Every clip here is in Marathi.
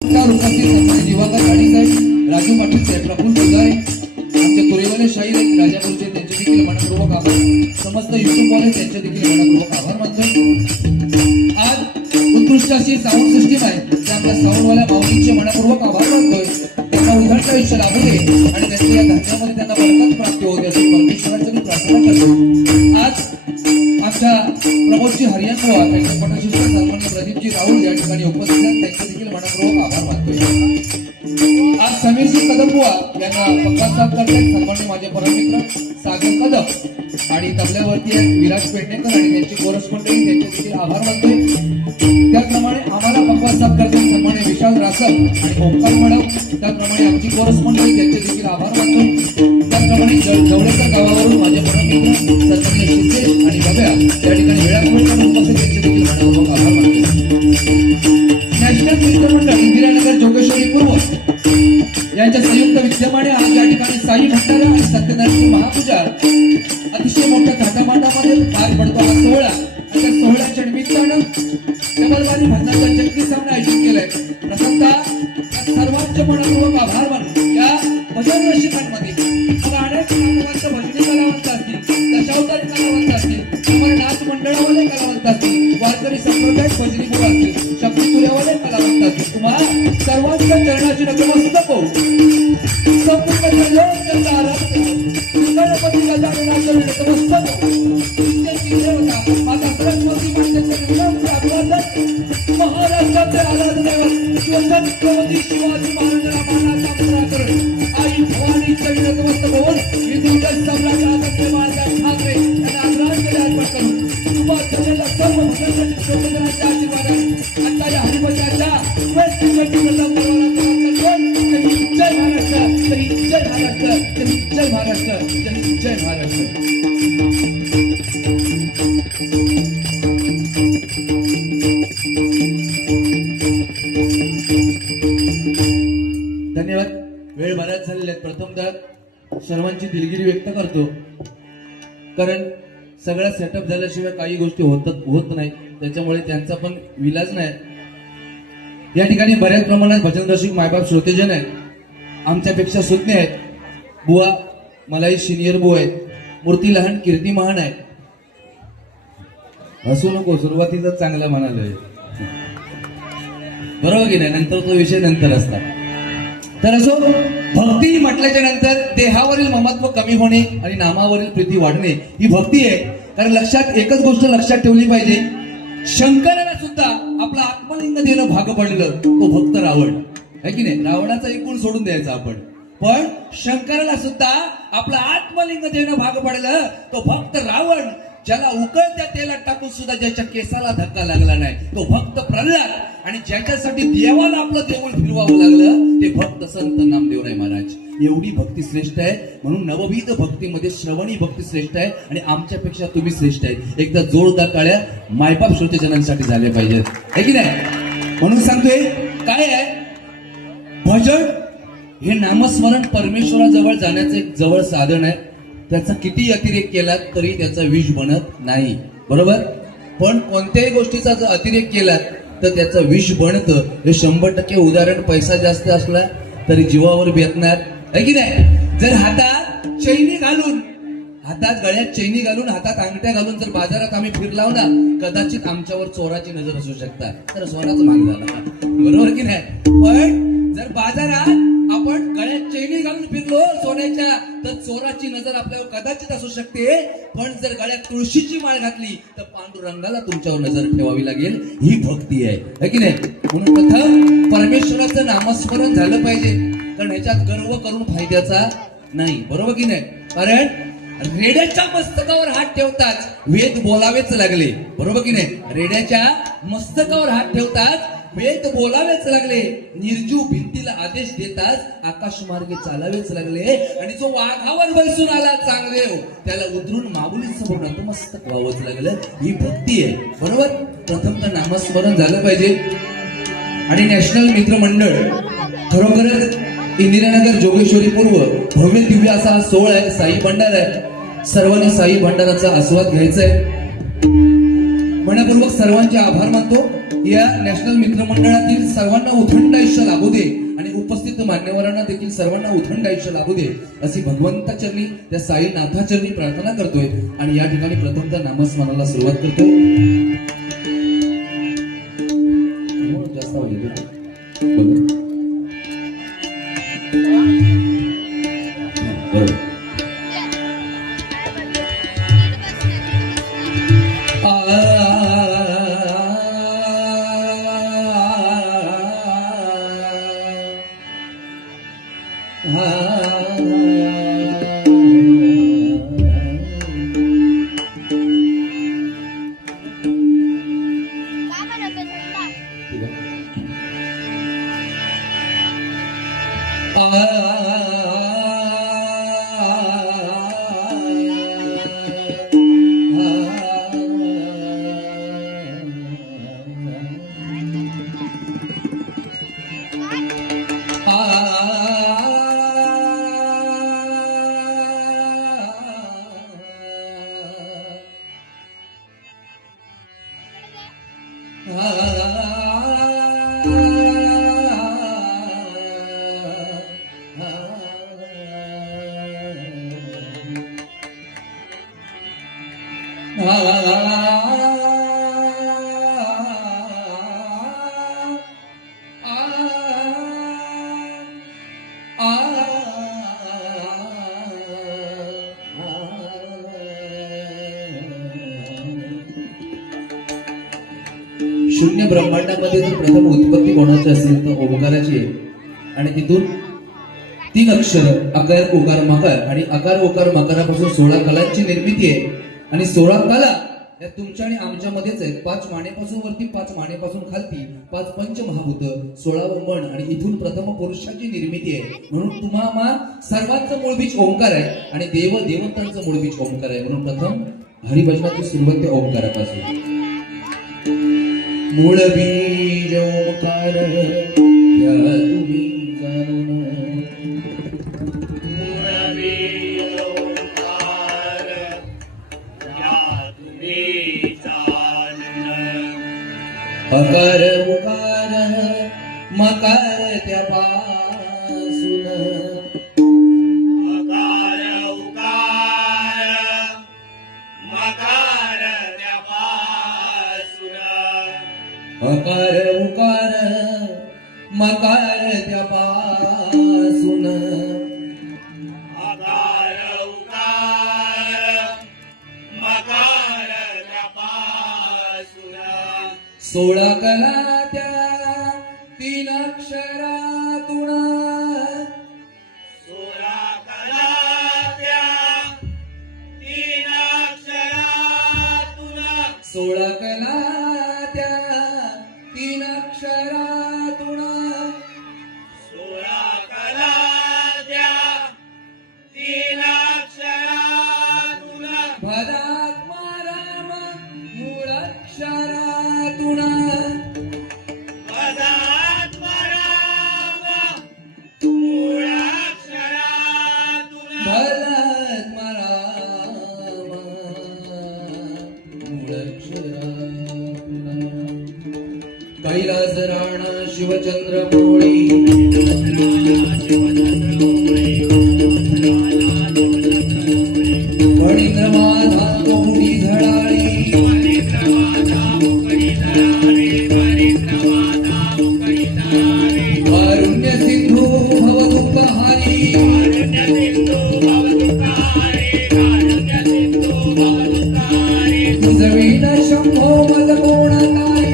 दिवाकर गाडी साहेब, राजू पाटील साहेब, प्रफुल्ल पुजारी, आमचे कुरेवाले शाहीर राजापूरचे त्यांचे देखील मनपूर्वक आभार. समस्त युट्यूबवाले त्यांचे देखील मनपूर्वक आभार मानतोय. आज उत्कृष्ट अशी साऊंड सिस्टीम आहे, त्या आपल्या साऊंडवाल्या माऊलींचे मनपूर्वक आभार मानतोय. त्यांना उदाहरण आयुष्य लाभू दे आणि त्यांच्या या धंद्यामध्ये त्यांना बरकत प्राप्त होते अशी परमेश्वराची मी प्रार्थना करतो. आज आमच्या प्रमोदजी हरियाण बुवा, त्यांच्या पटशिष्ट सन्मान्य प्रदीपजी राहुल या ठिकाणी उपस्थित आहेत, त्यांचे देखील मनपूर्वक आभार मानतोय. आज समीरजी कदम बुवा यांना पक्कासाद करतात, सन्मान्य माझे परममित्र सागर कदम आणि तबल्यावरती आहेत विराज पेडणेकर आणि त्यांची कोरस मंडळी, त्यांचे देखील आभार मानतोय. त्याचप्रमाणे आम्हाला पक्कासाद करतात सन्मान्य विशाल रासप आणि ओंकार मॅडम, त्याचप्रमाणे आमची कोरस मंडळी, त्यांचे देखील आभार मानतोय. त्याचप्रमाणे जवळेकर गावावरून माझे परममित्र सन्मान्य सिद्धेश आणि बब्या या ठिकाणी वेळापूर्वी उपस्थित, त्यांचे देखील मनपूर्वक आभार मानतोय. नॅशनल मित्रमंडळ इंदिरानगर जोगेश्वरी पूर्व यांच्या संयुक्त विद्यमाने आज या ठिकाणी साई भंडारा आणि सत्यनारायण महापूजा अतिशय मोठ्या थाटामाटामध्ये पार पडतो हा सोहळा. आणि त्या सोहळ्याच्या निमित्तानं कमलवाणी भजनाचा जगती सामना आयोजित केलाय. प्रथमतः सर्वांचे मनपूर्वक आभार मानून या भजन रसिकांमध्ये अनेक नाटकांचे भजनी कलावंत असतील, दशावतारी कलावंत असतील, तुम्हाला नाच मंडळावाले कलावंत असतील, वारकरी संप्रदाय भजनी गुरु असतील, शक्तीपुऱ्यावाले कलावंत असतील, तुम्हाला सर्वांच्या चरणाची नतमस्तक होऊ संपूर्ण जगत आराधना गणपती गजाननाचं नतमस्तक आता सरस्वती मातेचे अभिवादन. महाराष्ट्राचे आराधनेवर छत्रपती शिवाजी महाराजांना मानाचा पुरस्कार आई भवानीच्या नतमस्तक होऊन विद्युत सम्राट आदरणीय बाळासाहेब ठाकरे यांना आदरांजली अर्पण करून तुम्हाला झालेल्या सर्व भक्तांच्या आशीर्वादाने आता या हरिभजनाच्या जय महाराष्ट्र, जय महाराष्ट्र, जय महाराष्ट्र, जय महाराष्ट्र. धन्यवाद. वेळ बऱ्याच झालेल्या आहेत. प्रथमतः सर्वांची दिलगिरी व्यक्त करतो, कारण सगळं सेटअप झाल्याशिवाय काही गोष्टी होत नाही, त्याच्यामुळे त्यांचा पण विलाज नाही. या ठिकाणी बऱ्याच प्रमाणात भजन रसिक मायबाप श्रोतेजन आहेत, आमच्यापेक्षा सुज्ञ आहेत. बुवा मलाही सिनियर बुवा आहेत, मूर्ती लहान कीर्ती महान आहे. हसू नको, सुरुवातीचा चांगला म्हणालोय बरोबर की नाही, नंतर तो विषय नंतर असता. तर असो, भक्ती म्हटल्याच्या नंतर देहावरील ममत्व कमी होणे आणि नामावरील प्रीती वाढणे ही भक्ती आहे. कारण लक्षात एकच गोष्ट लक्षात ठेवली पाहिजे, शंकराला सुद्धा आपला आत्मलिंग देणं भाग पडलं तो भक्त रावण आहे की नाही. रावणाचा एक गुण सोडून द्यायचा आपण, पण शंकराला सुद्धा आपला आत्मलिंग देणं भाग पडलं तो भक्त रावण, ज्याला उकळत्या तेलात टाकून सुद्धा ज्याच्या केसाला धक्का लागला नाही तो भक्त प्रल्हाद, आणि ज्याच्यासाठी देवाला आपलं देऊळ फिरवावं लागलं ते भक्त संत नामदेवराय महाराज. एवढी भक्ती श्रेष्ठ आहे. म्हणून नवविध भक्तीमध्ये श्रवणी भक्ती श्रेष्ठ आहे आणि आमच्यापेक्षा तुम्ही श्रेष्ठ आहे. एकदा जोरदार टाळ्या मायबाप श्रोतेजनांसाठी झाल्या पाहिजेत, आहे की नाही. म्हणून सांगतोय काय आहे, भजन हे नामस्मरण परमेश्वराजवळ जाण्याचं एक जवळ साधन आहे. त्याचा किती अतिरेक केला तरी त्याचा विष बनत नाही, बरोबर. पण कोणत्याही गोष्टीचा जर अतिरेक केला तर त्याचं विष बनतं. हे 100% उदाहरण. पैसा जास्त असला तरी जीवावर बेतणार, आहे की नाही. जर हातात चैनी घालून, हातात गळ्यात चैनी घालून, हातात अंगठ्या घालून जर बाजारात आम्ही फिरलाव ना, कदाचित आमच्यावर चोराची नजर असू शकता, तर सोनाचा माग झाला, बरोबर की नाही. पण जर बाजारात आपण गळ्यात चैनी घालून फिरलो सोन्याच्या, तर चोराची नजर आपल्यावर कदाचित असू शकते. पण जर गळ्यात तुळशीची माळ घातली तर पांडुरंगाला तुमच्यावर नजर ठेवावी लागेल. ही भक्ती आहे की नाही. म्हणून प्रथम परमेश्वराचं नामस्मरण झालं पाहिजे, कारण ह्याच्यात गर्व करून फायद्याचा नाही, बरोबर की नाही. कारण रेड्याच्या मस्तकावर हात ठेवताच वेद बोलावेच लागले, बरोबर की नाही. रेड्याच्या मस्तकावर हात ठेवताच वेद बोलावेच लागले. निर्जीव भिंतीला आदेश देताच आकाश मार्गे चालावेच लागले. आणि जो वाघावर बसून आला चांगले त्याला उतरून माऊली समोर नतमस्तक व्हावंच लागलं. ही भक्ती आहे, बरोबर. प्रथम तर नामस्मरण झालं पाहिजे. आणि नॅशनल मित्रमंडळ खरोखरच इंदिरानगर जोगेश्वरी पूर्व भव्य दिव्य असा हा सोहळा आहे, साई भंडारा आहे. सर्वांनी साई भंडाराचा आस्वाद घ्यायचा आहे. मनपूर्वक सर्वांचे आभार मानतो. या नॅशनल मित्रमंडळातील सर्वांना उथंड आयुष्य लाभू दे आणि उपस्थित मान्यवरांना देखील सर्वांना उथंड आयुष्य लाभू दे अशी भगवंताचरणी त्या साईनाथाचरणी प्रार्थना करतोय आणि या ठिकाणी प्रथमतः नामस्मरणाला सुरुवात करतोय. जास्त आवाज येतो. बरोबर. शून्य ब्रह्मांडामध्ये जर प्रथम उत्पत्ती कोणाची असेल तर ओंकाराची आहे. आणि तिथून 3 अक्षर आकार उकार मकार आणि आकार उकार मकारापासून 16 कलांची निर्मिती आहे. आणि 16 कला या तुमच्या आणि आमच्या मध्येच आहेत. 5 मानेपासून वरती 5 मानेपासून खालती 5 पंचमहाभूत 16 मन आणि इथून प्रथम पुरुषाची निर्मिती आहे. म्हणून तुम्हा सर्वांचं मूळ बीज ओंकार आहे आणि देव देवतांचं मूळ बीज ओंकार आहे. म्हणून प्रथम हरिभजनाची सुरुवात त्या ओंकारापासून. मूळ बीज ओंकार या तुम्ही जाणून. मूळ बीज ओंकार या तुम्ही जाणून. अकार उकार मकार त्यापासून. अकार उकार मकार त्यापासून. अकार उकार मकार त्यापासून. अकार उकार मकार त्यापासून. 16 कला त्या 3 अक्षरातून. 16 कला त्या 3 अक्षरातून. 16 कला त्या 3 अक्षरातून. 16 कला त्या 3 अक्षरातून. भदात्मा राम मूळाक्षरातून. पदात्मा राम मूळाक्षरातून. भदात्मा राम मूळाक्षरातून. कैलास राणा शिवचंद्र मोळी. फणींद्र माधा मोहडी झळाळी. कारुण्य सिंधू भवदुःखहारी. तुझवीन शंभो मज कोण काय.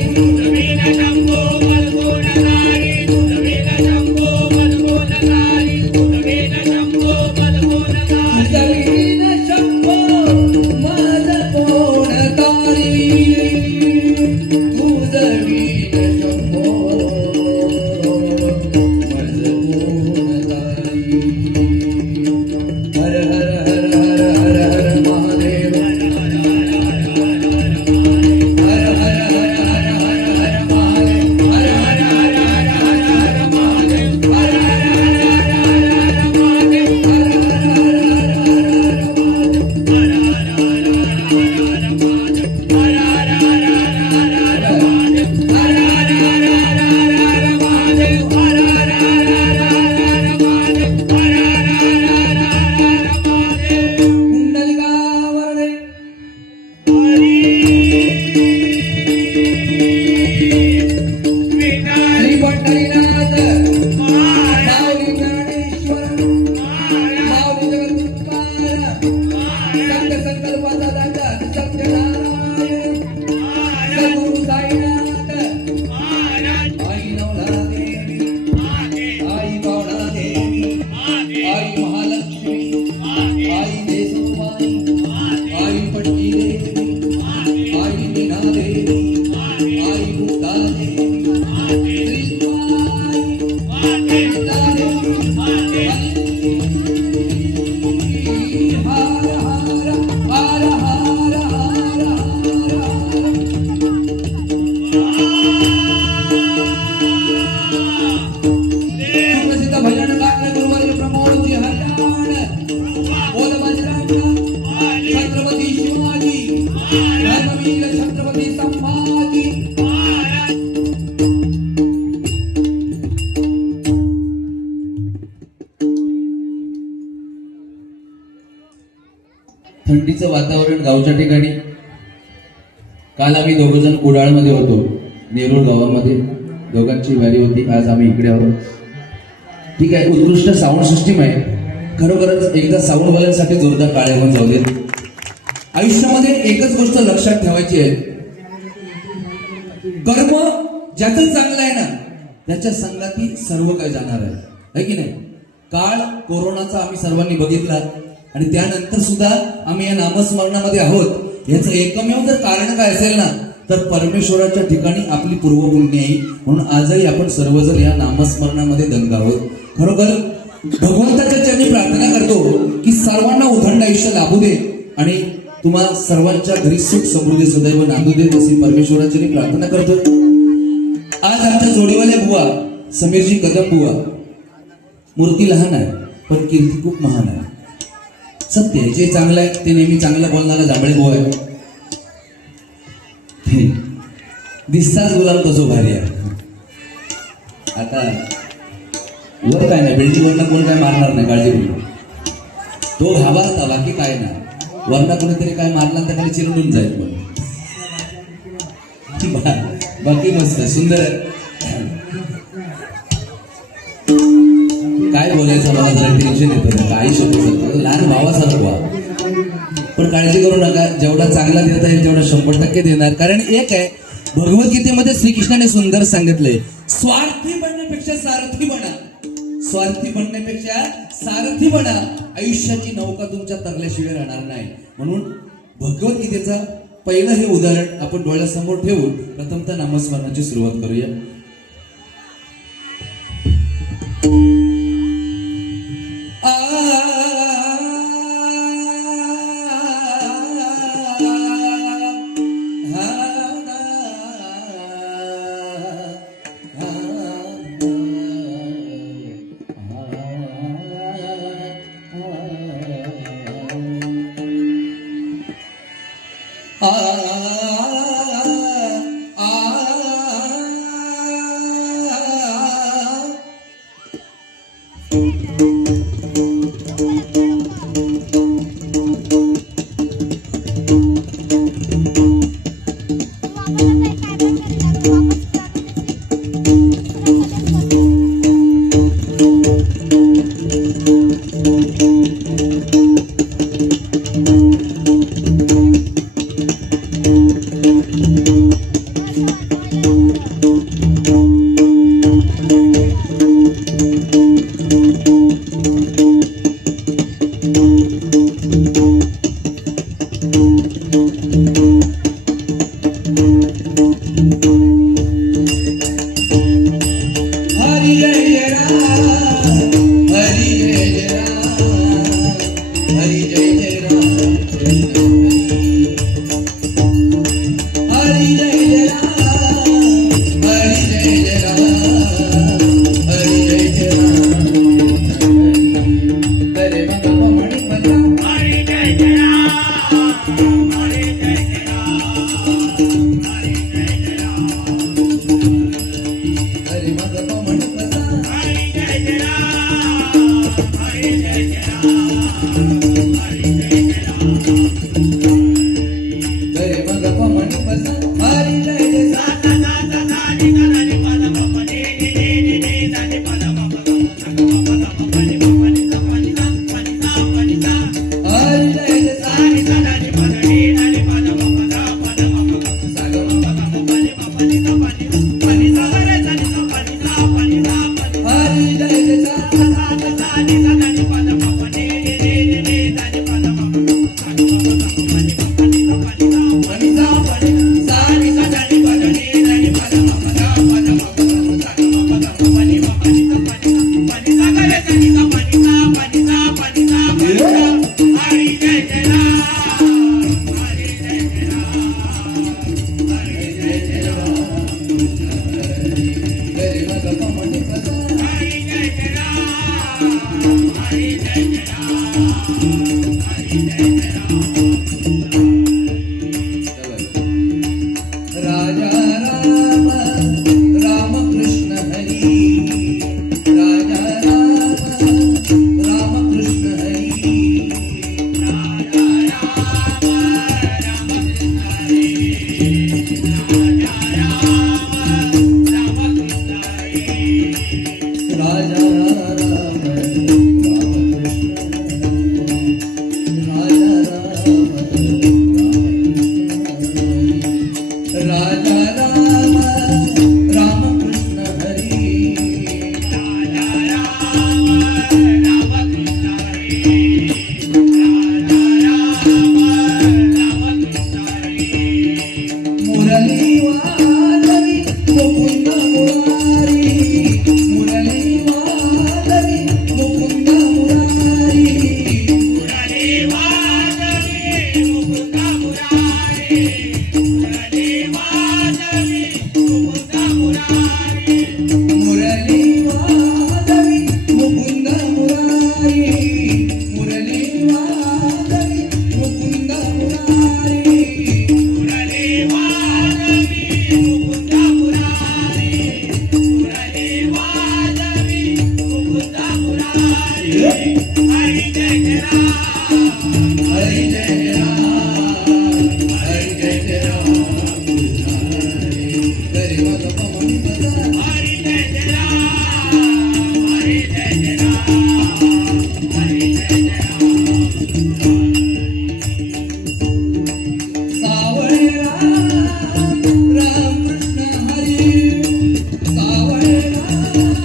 थंडीचं वातावरण गावच्या ठिकाणी. काल आम्ही दोघं जण कुडाळमध्ये होतो, नेरूळ गावामध्ये. दोघांची वारी होती. आज आम्ही इकडे आहोत. ठीक आहे, उत्कृष्ट साऊंड सिस्टीम आहे. खरोखरच एकदा साऊंडवाल्यांसाठी जोरदार टाळ्या होऊन जाऊ देत. आयुष्यामध्ये एकच गोष्ट लक्षात ठेवायची आहे, कर्म ज्याचं चांगलं आहे ना त्याच्या संगाती सर्व काही जाणार आहे की नाही. काळ कोरोनाचा आम्ही सर्वांनी बघितला आणि त्यानंतर सुद्धा आम्ही या नामस्मरणामध्ये आहोत. याचं एकमेव जर कारण काय असेल ना तर परमेश्वराच्या ठिकाणी आपली पूर्वपुण्य आहे. म्हणून आजही आपण सर्वजण या नामस्मरणामध्ये दंग आहोत. खरोखर भगवंताच्या चरणी प्रार्थना करतो की सर्वांना उदंड आयुष्य लाभू दे आणि तुम्हा सर्वांच्या घरी सुख समृद्धी सदैव नांदू दे, अशी परमेश्वराची प्रार्थना करतो. आज आमच्या जोडीवाल्या बुवा समीरजी कदम बुवा, मूर्ती लहान आहे पण कीर्ती खूप महान आहे. सत्य आहे, जे चांगलं आहे ते नेहमी चांगलं बोलणारा जांभळे बुवा आहे. दिसताच गुलाम कसो भारी आहे. आता वर काय नाही, बिल्डिंग वरनं कोण काय मारणार नाही, काळजी करू. तो हवा होता, बाकी काय नाही. वरना कोणीतरी काय मारला तर खाली चिरडून जाईल. बाकी मस्त सुंदर. काय बोलायचं मला जरा टेन्शन येतं, काही शब्द शकतो लहान भावासारखं व्हा. पण काळजी करू नका, जेवढा चांगला देता येईल तेवढा 100% देणार. कारण एक आहे, भगवद्गीतेमध्ये श्रीकृष्णाने सुंदर सांगितलंय, स्वार्थी बनण्यापेक्षा सारथी बना. स्वार्थी बनण्यापेक्षा सारथी बना. आयुष्याची नौका तुमच्या तरल्याशिवाय राहणार नाही. म्हणून भगवद्गीतेचं पहिलं हे उदाहरण आपण डोळ्यासमोर ठेवून प्रथमतः नामस्मरणाची सुरुवात करूया. राजा राम राजा राम रामकृष्ण हरी मुरली वादवी मुकुंद मुरारी मुरली वादवी मुकुंद मुरारी मुरली वादवी मुकुंद मुरारी मुरली वादवी मुकुंद मुरारी हरि जय राम हरि जय राम हरि मग पवन पदा सावळ राम रामकृष्ण हरी सावळ राम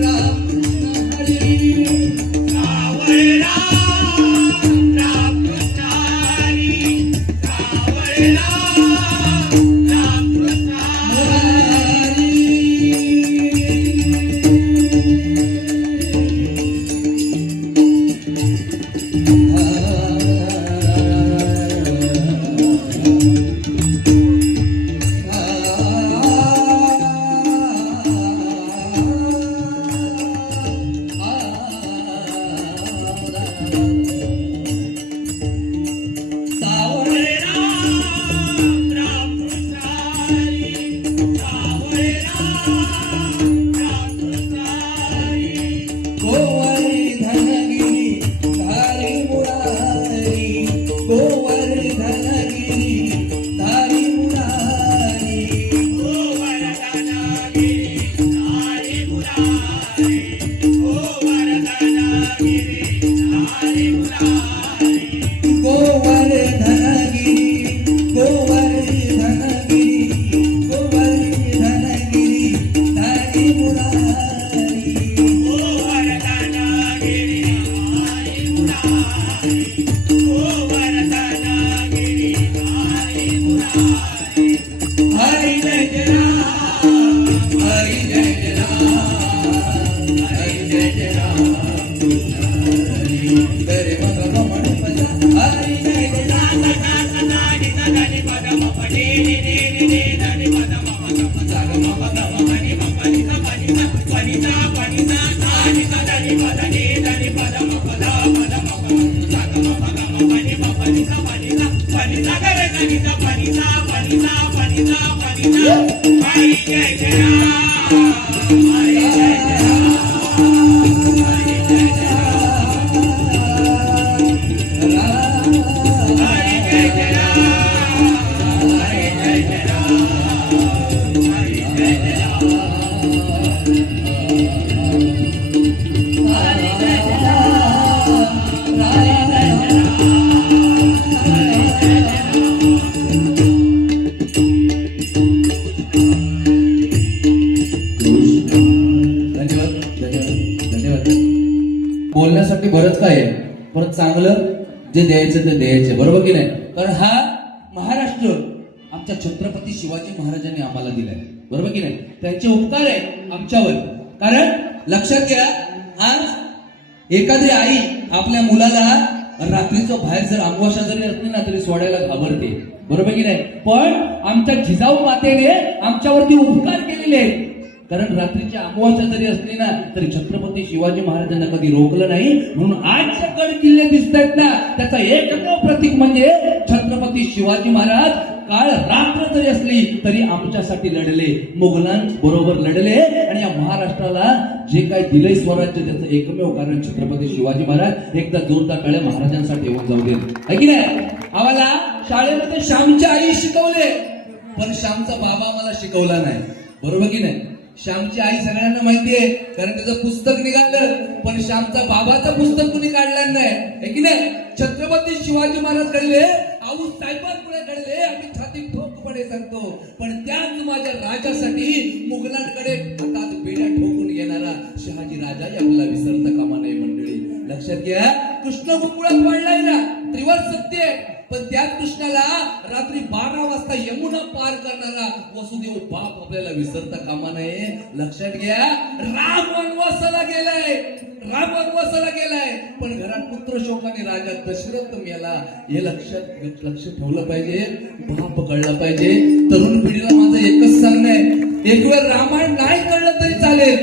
रामकृष्ण हरी गोवर्धनगिरी धारी मुरारी गोवर्धनगिरी धारी मुरारी गोवर्धनगिरी गोवर्धनगिरी गोवर्धनगिरी धारी मुरारी हरि जय राम हरि जय राम हरि जय राम तेरे मग पवन पदा हरि जय राम बोलण्यासाठी बरंच काय आहे, पण चांगलं जे द्यायचं ते द्यायचं, बरोबर की नाही? कारण हा महाराष्ट्र आमच्या छत्रपती शिवाजी महाराजांनी आम्हाला दिलाय, बरोबर की नाही? त्यांचे उपकार आहे आमच्यावर. कारण लक्षात घ्या, आज एखादी आई आपल्या मुलाला रात्रीचं बाहेर जर अमावस्या जरी असली ना तरी सोडायला घाबरते, बरोबर की नाही? पण आमच्या जिजाऊ मातेने आमच्यावरती उपकार केलेले आहेत. कारण रात्रीची अमावस्या जरी असली ना तरी छत्रपती शिवाजी महाराजांना कधी रोखलं नाही. म्हणून आज जे गड किल्ले दिसत आहेत ना त्याचा एकमेव प्रतीक म्हणजे छत्रपती शिवाजी महाराज काळ रात्र जरी असली तरी आमच्यासाठी लढले, मुघलांबरोबर लढले आणि या महाराष्ट्राला जे काय दिलंय स्वराज्य त्याचं एकमेव कारण छत्रपती शिवाजी महाराज. एकदा जोरदार टाळ्या महाराजांसाठी येऊन जाऊ दे, है की नाही? आम्हाला शाळेमध्ये श्यामची आई शिकवले पण श्यामचा बाबा आम्हाला शिकवला नाही, बरोबर की नाही? श्यामची आई सगळ्यांना माहितीये, कारण त्याचं पुस्तक निघालं, पण श्यामचा बाबाचं पुस्तक कुणी काढलं नाही, है की नाही? छत्रपती शिवाजी महाराज घडले, आऊ साहेबांपुढे घडले, आम्ही छाती ठोकपणे सांगतो, पण त्याच माझ्या राजासाठी मुघलांकडे हातात बेड्या ठोकून घेणारा शहाजी राजा आपल्याला विसरता कामा नये मंडळी. लक्षात घ्या, कृष्ण गोकुळात वाढलाय ना, त्रिवर सत्य आहे, पण त्याच कृष्णाला रात्री 12 वाजता यमुना पार करणारा वसुदेव बाप आपल्याला विसरता कामा नये. लक्षात घ्या, राम वनवासाला गेलाय, राम वनवासाला गेलाय, पण घरात पुत्र शोकाने राजा दशरथ मेला. हे लक्ष ठेवलं पाहिजे, बाप कळलं पाहिजे. तरुण पिढीला माझं एकच सांगणं आहे, एक वेळ रामायण नाही कळलं तरी चालेल,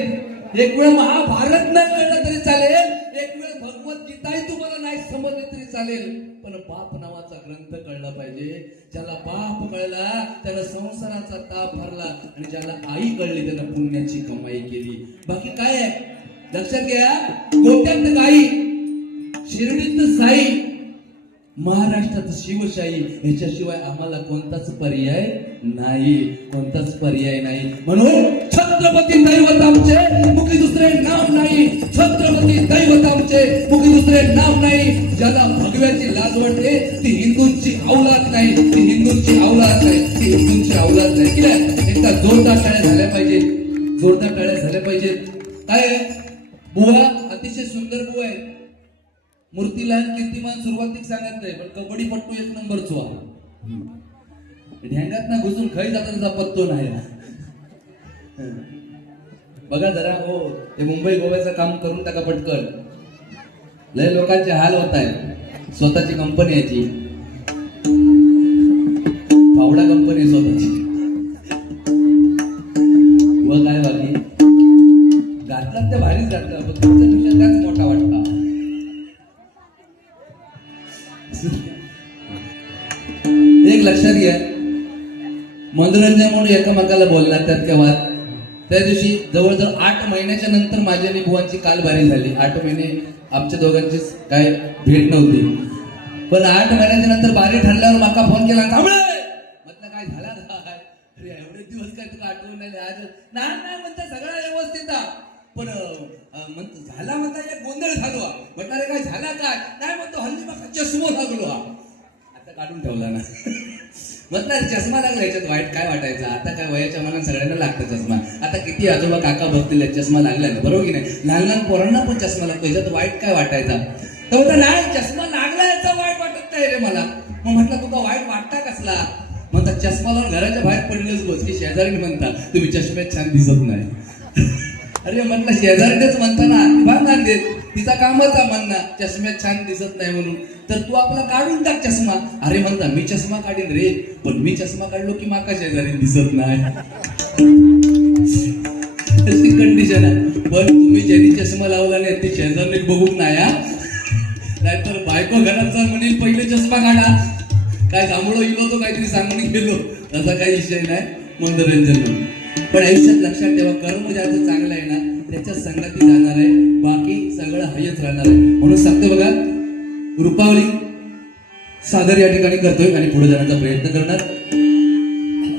एक वेळ महाभारत नाही कळलं तरी चालेल, एक वेळ भगवद्गीताही तुम्हाला नाही समजले तरी चालेल, पण बाप नावाचा ग्रंथ कळला पाहिजे. ज्याला बाप कळला त्याला संसाराचा ताप हरला, आणि ज्याला आई कळली त्याला पुण्याची कमाई केली. बाकी काय आहे लक्षात घ्या, गोट्यात गाई, शिर्डीत साई, महाराष्ट्रात शिवशाही, याच्याशिवाय आम्हाला कोणताच पर्याय नाही, कोणताच पर्याय नाही. म्हणून छत्रपती दैवत आमचे मुखी दुसरे नाव नाही, छत्रपती दैवत आमचे मुखी दुसरे नाव नाही. ज्याला भगव्याची लाज वाटते ती हिंदूंची औलाद नाही, ती हिंदूंची औलाद नाही, ती हिंदूंची औलाद नाही. की नाही? एकदा जोरदार टाळ्या झाल्या पाहिजे, जोरदार टाळ्या झाल्या पाहिजेत. काय बुवा अतिशय सुंदर बुवा आहे, मूर्तीलाल कीर्तिमान सुरुवातीक सांगत नाही, पण कबड्डीपट्टू 1 नंबरचो आहे. ढ्यांगात ना घुसून खाई जाता त्याचा पत्तो नाही. बघा जरा, हो ते मुंबई गोव्याचं काम करून टाका पटकन, लय लोकांचे हाल होत आहेत. स्वतःची कंपनी याची, फावडा कंपनी स्वतःची. व काय बाकी घातलात त्या भारीच घातला, पण तुमच्यापेक्षा त्याच मोठा वाटता. एक लक्षात घ्या, मनोरंजन म्हणून एकमेकाला बोलणार त्यात केव्हा. त्या दिवशी जवळजवळ 8 महिन्याच्या नंतर माझ्या आणि बुवांची कालबारी झाली. 8 महिने आमच्या दोघांची काय भेट नव्हती, पण 8 महिन्याच्या नंतर बारी ठरल्यावर माका फोन केला, थांबळे म्हटलं काय झाला काय, अरे एवढे दिवस काय तुला आठवण नाही आज? नाही म्हणता सगळा व्यवस्थित आहे, पण झाला म्हणता एक गोंधळ झालो. म्हटलं अरे काय झाला काय? नाही म्हणतो हल्ली मग चष्मा लागलो हा, आता काढून ठेवला ना. म्हटलं चष्मा लागला, याच्यात वाईट काय वाटायचं? आता काय वयाच्या मनात सगळ्यांना लागतं चष्मा. आता किती आजोबा काका बघतील चष्मा लागला ना, बरोबर की नाही? लहान लहान पोरांना पण चष्मा लागतो, याच्यात वाईट काय वाटायचा? तर म्हटलं नाही, चष्मा लागला याचा वाईट वाटत नाही रे मला. मग म्हटलं तुका वाईट वाटता कसला? म्हणतात चष्मा लावून घराच्या बाहेर पडलेच बस, की शेजारी म्हणता तुम्ही चष्म्यात छान दिसत नाही. अरे म्हटलं शेजारीच म्हणता ना, बांधून देत, तिचा कामच म्हणणं चष्म्यात छान दिसत नाही म्हणून, तर तू आपला काढून टाक चष्मा. अरे म्हणता मी चष्मा काढीन रे, पण मी चष्मा काढलो की माका शेजारी दिसत नाही. तशी कंडिशन आहे. पण तुम्ही ज्यांनी चष्मा लावला नाही ते शेजारी बघून नाही, नाहीतर बायको घरात जर म्हणेल पहिले चष्मा काढा, काय जांभळो इलो तो काहीतरी सांगून गेलो, तसा काही विषय नाही. मनोरंजन म्हणून, पण आयुष्यात लक्षात ठेवा, कर्म ज्याचं चांगलं आहे ना त्याच्या संगती जाणार आहे, बाकी सगळं हयच राहणार आहे. म्हणून सांगतो बघा, रूपावली सादर या ठिकाणी करतोय आणि पुढे जाण्याचा प्रयत्न करणार.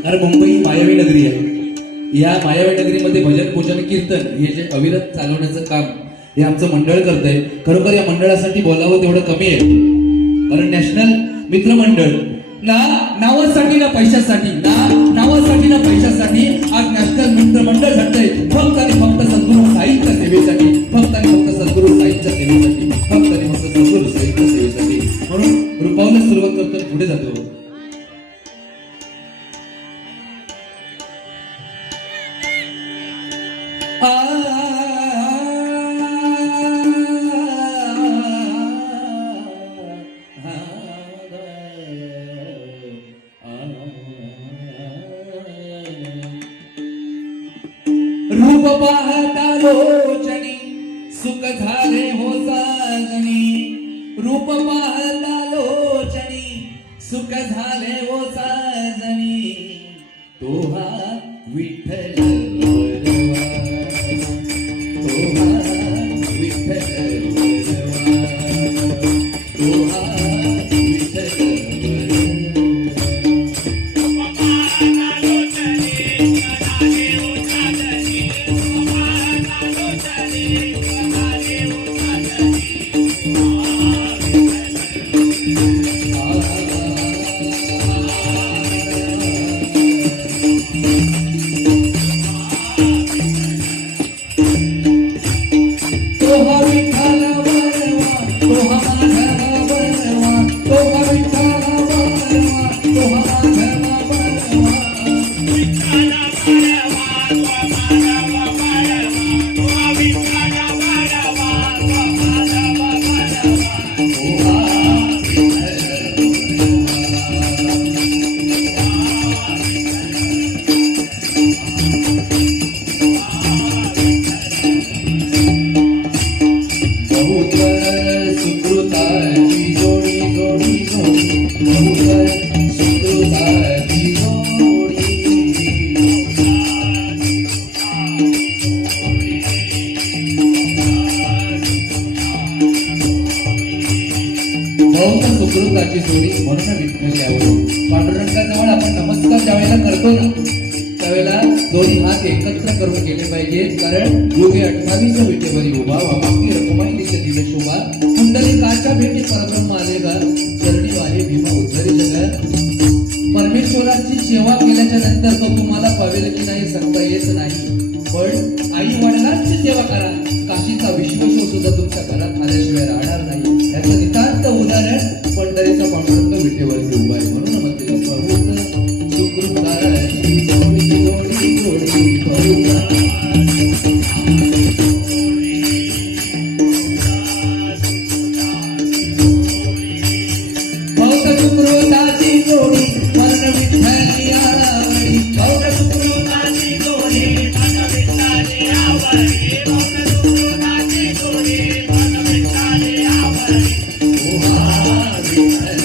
कारण मुंबई मायावी नगरी आहे, या मायावी नगरीमध्ये भजन पूजन कीर्तन हे जे अविरत चालवण्याचं काम हे आमचं मंडळ करतंय. खरोखर या मंडळासाठी बोलावं तेवढं कमी आहे, कारण नॅशनल मित्रमंडळ ना नावासाठी ना पैशासाठी, ना नावासाठी ना पैशासाठी आज नॅशनल मित्रमंडळ घडतंय, फक्त आणि फक्त सद्गुरू साईंच्या सेवेसाठी, फक्त आणि फक्त सद्गुरू साईंच्या सेवेसाठी, फक्त आणि फक्त सद्गुरू साईंच्या सेवेसाठी. म्हणून रूपावली सुरुवात करतो, पुढे जातो. रूप पाहता लोचनी सुख झाले हो साजनी, रूप पाहता लोचनी सुख झाले हो साजनी, तो हा विठ्ठल वरवा, तो हा विठ्ठल वरवा, तो हा विठ्ठल वरवा. बहुत सुकृताची जोडी म्हणून विठ्ठल यावं. पांडुरंगाजवळ आपण नमस्कार ज्यावेळेला करतो ना त्यावेळेला दोन्ही हात एकत्र करून केले पाहिजेत. कारण योगे 28 विटेवरी उभा वामाकी रकुमाई दिले शोभा कुंडलिकाच्या भेटी परब्रह्म आले गा चरणी वाहे भीमा उद्धरी जगत. परमेश्वराची सेवा केल्याच्या नंतर तो तुम्हाला पावेल की नाही सांगता येत नाही. पण आई वडिलांची सेवा करा. काशीचा विश्वास सुद्धा तुमच्या घरात आल्याशिवाय राहणार नाही. याचं नितांत उदाहरण पंढरीचा पांडुरंग विटेवरती उभा आहे. म्हणून म्हणते प्रभूत सुकृताची जोडी जोडी जोडी करुणा. बहुत सुकृताची जोडी मन विठ्ठल यावरी. बहुत सुकृताची जोडी मन विठ्ठल यावरी. बहुत सुकृताची जोडी मन विठ्ठल यावरी. ओहा विठ्ठल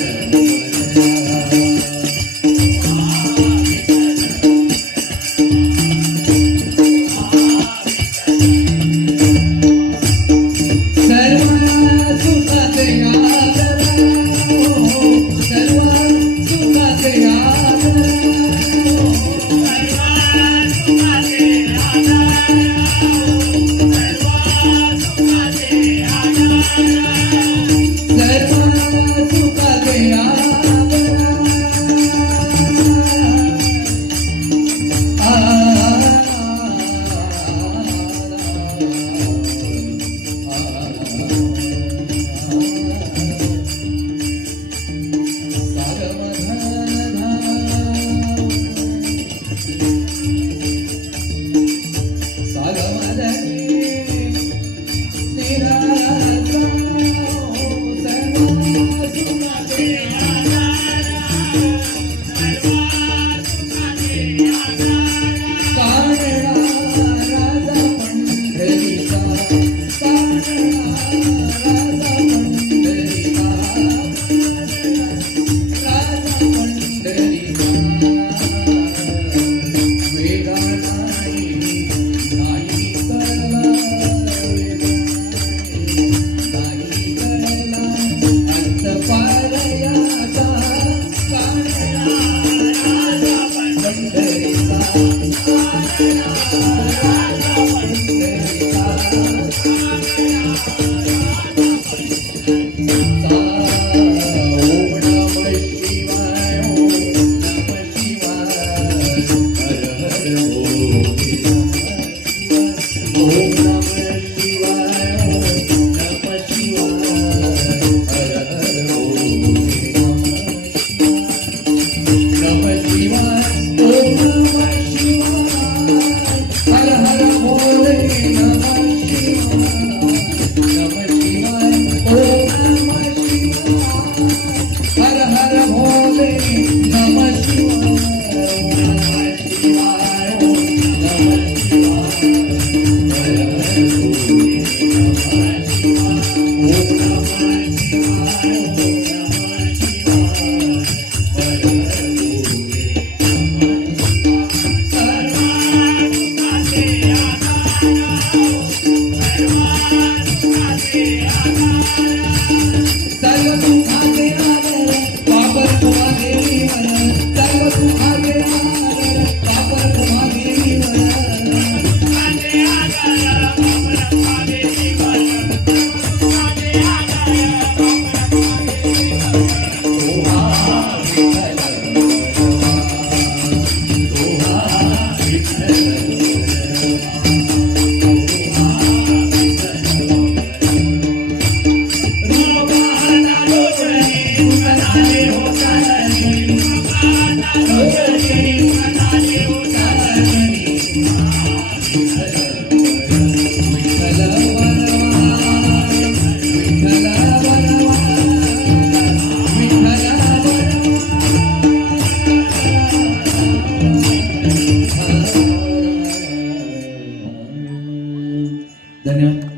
धन्यवाद.